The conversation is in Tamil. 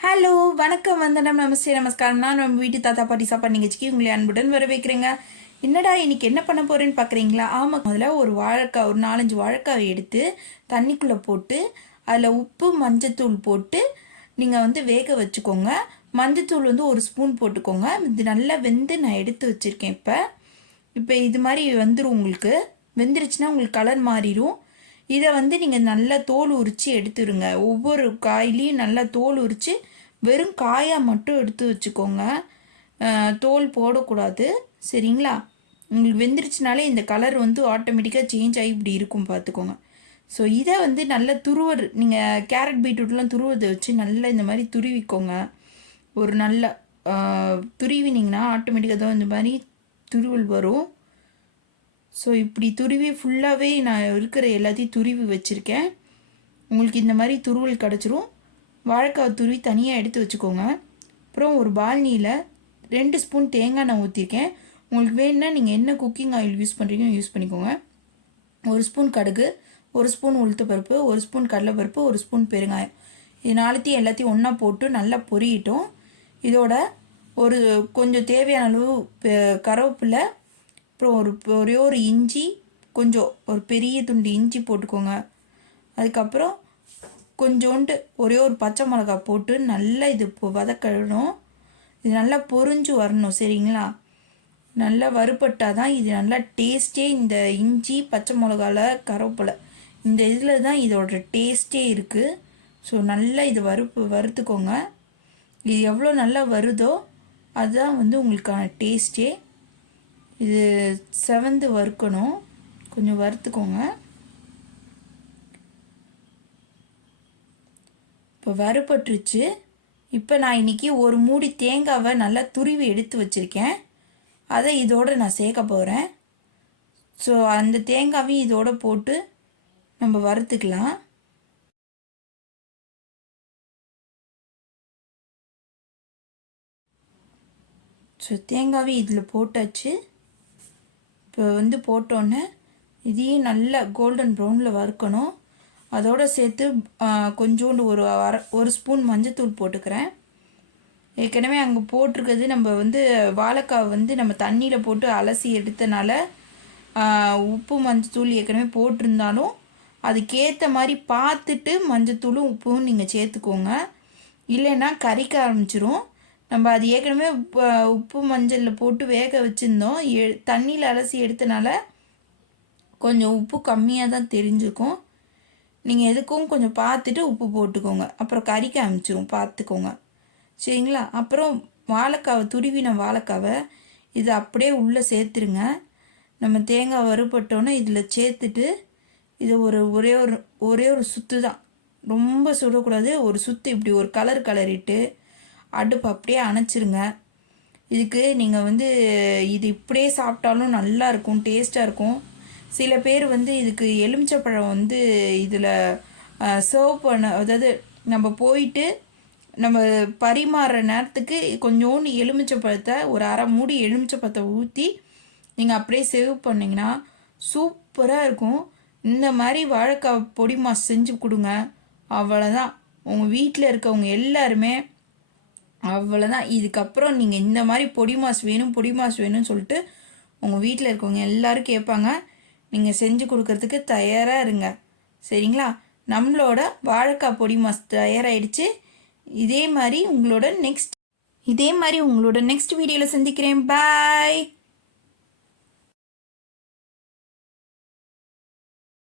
ஹலோ வணக்கம் வந்தனம் நமஸ்தே நமஸ்காரம். நான் நம்ம வீட்டு தாத்தா பாட்டி சாப்பாடு நிகழ்ச்சிக்கு உங்களை அன்புடன் வரவேற்கிறேங்க. என்னடா இன்னைக்கு என்ன பண்ண போறேன்னு பார்க்குறீங்களா? ஆமாம், முதல்ல ஒரு வாழைக்காய், ஒரு 4-5 வாழைக்காவை எடுத்து தண்ணிக்குள்ளே போட்டு அதில் உப்பு மஞ்சத்தூள் போட்டு நீங்கள் வந்து வேக வச்சுக்கோங்க. மஞ்சத்தூள் வந்து 1 ஸ்பூன் போட்டுக்கோங்க. இது நல்லா வெந்து நான் எடுத்து வச்சுருக்கேன். இப்போ இது மாதிரி வந்துடும். உங்களுக்கு வெந்துருச்சுன்னா உங்களுக்கு கலர் மாறிடும். இதை வந்து நீங்கள் நல்லா தோல் உரித்து எடுத்துருங்க. ஒவ்வொரு காயிலையும் நல்லா தோல் உரித்து வெறும் காயாக மட்டும் எடுத்து வச்சுக்கோங்க. தோல் போடக்கூடாது, சரிங்களா? உங்களுக்கு வெந்துருச்சுனாலே இந்த கலர் வந்து ஆட்டோமேட்டிக்காக சேஞ்ச் ஆகி இப்படி இருக்கும், பார்த்துக்கோங்க. ஸோ இதை வந்து நல்லா நீங்கள் கேரட் பீட்ரூட்லாம் துருவதை வச்சு நல்லா இந்த மாதிரி துருவிக்கோங்க. ஒரு நல்ல துருவினிங்கன்னா ஆட்டோமேட்டிக்காக தான் இந்த மாதிரி துருவல் வரும். ஸோ இப்படி துருவி ஃபுல்லாகவே நான் இருக்கிற எல்லாத்தையும் துருவி வச்சுருக்கேன். உங்களுக்கு இந்த மாதிரி துருவல் கிடச்சிரும். வாழைக்காய் துருவி தனியாக எடுத்து வச்சுக்கோங்க. அப்புறம் ஒரு பால்னியில் 2 ஸ்பூன் தேங்காய் நான் ஊற்றிருக்கேன். உங்களுக்கு வேணுன்னா நீங்கள் என்ன குக்கிங் ஆயில் யூஸ் பண்ணுறீங்க யூஸ் பண்ணிக்கோங்க. 1 ஸ்பூன் கடுகு, 1 ஸ்பூன் உளுத்தப்பருப்பு, 1 ஸ்பூன் கடலைப்பருப்பு, 1 ஸ்பூன் பெருங்காயம். இது நாளைத்தையும் எல்லாத்தையும் ஒன்றா போட்டு நல்லா பொரியிட்டோம். இதோட ஒரு கொஞ்சம் தேவையான அளவு கருவேப்பிலை, அப்புறம் ஒரே ஒரு இஞ்சி, கொஞ்சம் ஒரு பெரிய துண்டு இஞ்சி போட்டுக்கோங்க. அதுக்கப்புறம் கொஞ்சோண்டு ஒரே ஒரு பச்சை மிளகா போட்டு நல்லா இது வதக்கணும். இது நல்லா பொரிஞ்சு வரணும், சரிங்களா? நல்லா வறுபட்டால் தான் இது நல்லா டேஸ்ட்டே. இந்த இஞ்சி பச்சை மிளகால கருவேப்பிலை இந்த இதில் தான் இதோட டேஸ்ட்டே இருக்குது. ஸோ நல்லா இது வறுத்துக்கோங்க. இது எவ்வளோ நல்லா வருதோ அதுதான் வந்து உங்களுக்கான டேஸ்ட்டே. இது செவந்து வறுக்கணும், கொஞ்சம் வறுத்துக்கோங்க. இப்போ வறுபட்டுருச்சு. இப்போ நான் இன்றைக்கி ஒரு மூடி தேங்காவை நல்லா துருவி எடுத்து வச்சுருக்கேன். அதை இதோடு நான் சேர்க்க போகிறேன். ஸோ அந்த தேங்காவையும் இதோடு போட்டு நம்ம வறுத்துக்கலாம். ஸோ தேங்காவையும் இதில் போட்டாச்சு. இப்போ வந்து போட்டோன்னே இதையும் நல்லா கோல்டன் ப்ரௌனில் வறுக்கணும். அதோடு சேர்த்து கொஞ்சோண்டு ஒரு ஸ்பூன் மஞ்சத்தூள் போட்டுக்கிறேன். ஏற்கனவே அங்கே போட்டிருக்கிறது நம்ம வந்து வாழைக்காய் வந்து நம்ம தண்ணியில் போட்டு அலசி எடுத்தனால உப்பு மஞ்சத்தூள் ஏற்கனவே போட்டிருந்தாலும் அதுக்கேற்ற மாதிரி பார்த்துட்டு மஞ்சத்தூளும் உப்பும் நீங்கள் சேர்த்துக்கோங்க. இல்லைன்னா கறிக்க ஆரம்பிச்சிரும். நம்ம அது ஏற்கனவே உப்பு மஞ்சளில் போட்டு வேக வச்சுருந்தோம். தண்ணியில் அலசி எடுத்தனால கொஞ்சம் உப்பு கம்மியாக தான் தெரிஞ்சுக்கும். நீங்கள் எதுக்கும் கொஞ்சம் பார்த்துட்டு உப்பு போட்டுக்கோங்க. அப்புறம் கறிக்க ஆரம்பிச்சிரும், பார்த்துக்கோங்க, சரிங்களா? அப்புறம் வாழைக்காவை, துருவின வாழைக்காவை இது அப்படியே உள்ளே சேர்த்துருங்க. நம்ம தேங்காய் வறுபட்டோன்னே இதில் சேர்த்துட்டு இதை ஒரே ஒரு சுற்று தான், ரொம்ப சுடக்கூடாது. ஒரு சுற்று இப்படி ஒரு கலரிட்டு அடுப்பு அப்படியே அணைச்சிருங்க. இதுக்கு நீங்கள் வந்து இது இப்படியே சாப்பிட்டாலும் நல்லா இருக்கும், டேஸ்ட்டாக இருக்கும். சில பேர் வந்து இதுக்கு எலுமிச்சப்பழம் வந்து இதில் சர்வ் பண்ண, அதாவது நம்ம போயிட்டு நம்ம பரிமாறுற நேரத்துக்கு கொஞ்சோண்டு எலுமிச்சப்பழத்தை, ஒரு அரை மூடி எலுமிச்சப்பழத்தை ஊற்றி நீங்கள் அப்படியே சர்வ் பண்ணிங்கன்னா சூப்பராக இருக்கும். இந்த மாதிரி வாழைக்காய் பொடி மாஸ் செஞ்சு கொடுங்க. அவ்வளோதான், உங்கள் வீட்டில் இருக்கவங்க எல்லாருமே அவ்வளோதான். இதுக்கப்புறம் நீங்கள் இந்த மாதிரி பொடி மாஸ் வேணும்னு சொல்லிட்டு உங்கள் வீட்டில் இருக்கவங்க எல்லோரும் கேட்பாங்க. நீங்கள் செஞ்சு கொடுக்கறதுக்கு தயாராக இருங்க, சரிங்களா? நம்மளோட வாழைக்காய் பொடி மாஸ் தயாராகிடுச்சு. இதே மாதிரி உங்களோட நெக்ஸ்ட் வீடியோவில் சந்திக்கிறேன். பாய்.